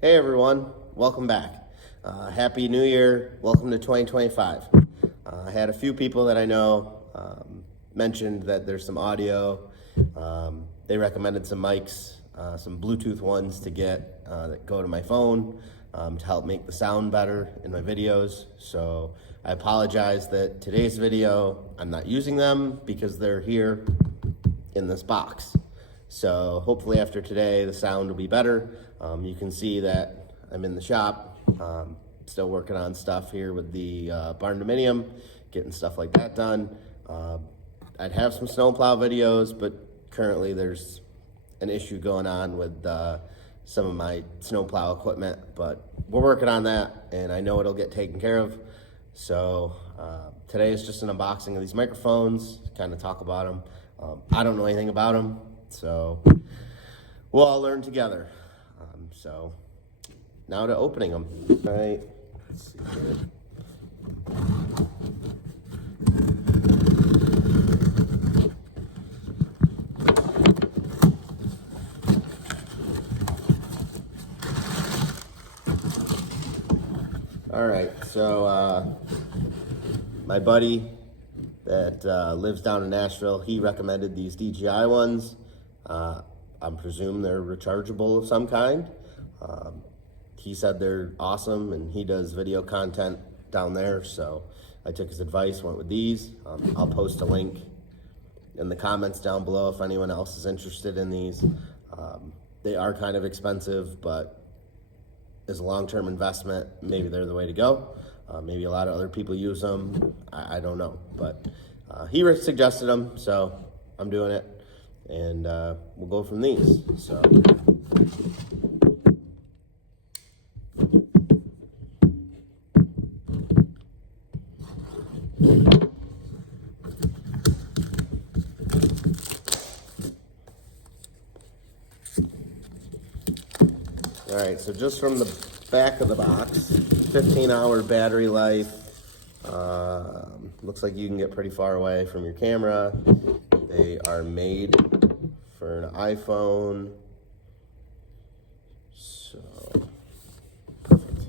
Hey everyone, welcome back. Happy New Year, welcome to 2025. I had a few people that I know mentioned that there's some audio. They recommended some mics, some Bluetooth ones to get that go to my phone to help make the sound better in my videos. So I apologize that today's video, I'm not using them because they're here in this box. So hopefully after today, the sound will be better. You can see that I'm in the shop, still working on stuff here with the barn dominium, getting stuff like that done. I'd have some snowplow videos, but currently there's an issue going on with some of my snowplow equipment, but we're working on that and I know it'll get taken care of. So today is just an unboxing of these microphones, kind of talk about them. I don't know anything about them, so we'll all learn together. So now to opening them. All right, let's see here. All right, so my buddy that lives down in Nashville, he recommended these DJI ones. I presume they're rechargeable of some kind. He said they're awesome and he does video content down there, so I took his advice, went with these. I'll post a link in the comments down below if anyone else is interested in these. They are kind of expensive, but as a long-term investment, maybe they're the way to go. Maybe a lot of other people use them. I don't know, but he suggested them, so I'm doing it, and we'll go from these. So. All right, so just from the back of the box, 15-hour battery life. Looks like you can get pretty far away from your camera. They are made for an iPhone. So, perfect.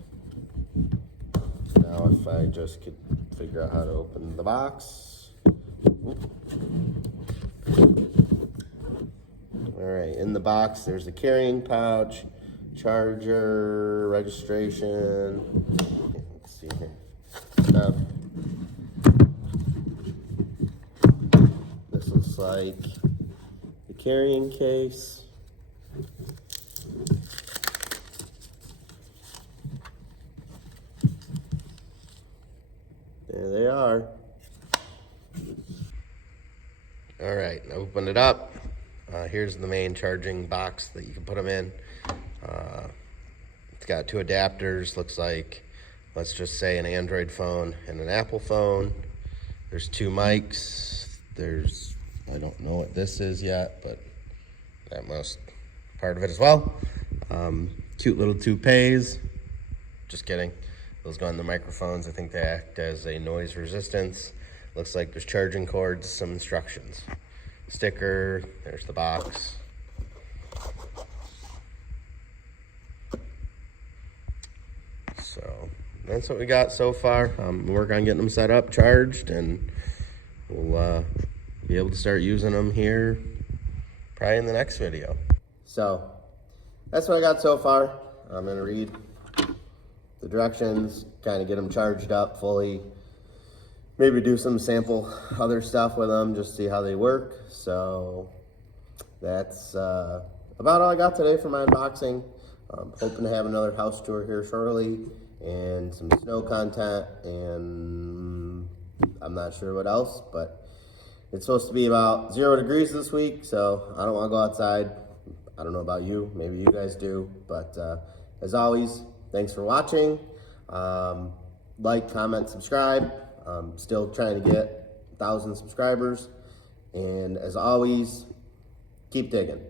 Now if I just could figure out how to open the box. All right, in the box, there's a carrying pouch, charger, registration. Let's see here. This looks like the carrying case. There they are. All right, open it up. Here's the main charging box that you can put them in. It's got two adapters, looks like, let's just say an Android phone and an Apple phone. There's two mics. There's, I don't know what this is yet, but that must part of it as well. Cute little toupees. Just kidding. Those go on the microphones. I think they act as a noise resistance. Looks like there's charging cords, some instructions. Sticker, there's the box. So that's what we got so far. We'll work on getting them set up, charged, and we'll be able to start using them here probably in the next video. So that's what I got so far. I'm gonna read the directions, kind of get them charged up fully, maybe do some sample other stuff with them, just see how they work. So that's about all I got today for my unboxing. I'm hoping to have another house tour here shortly and some snow content, and I'm not sure what else, but it's supposed to be about 0 degrees this week, so I don't want to go outside. I don't know about you, maybe you guys do, but as always, thanks for watching. Like, comment, subscribe. I'm still trying to get 1,000 subscribers, and as always, keep digging.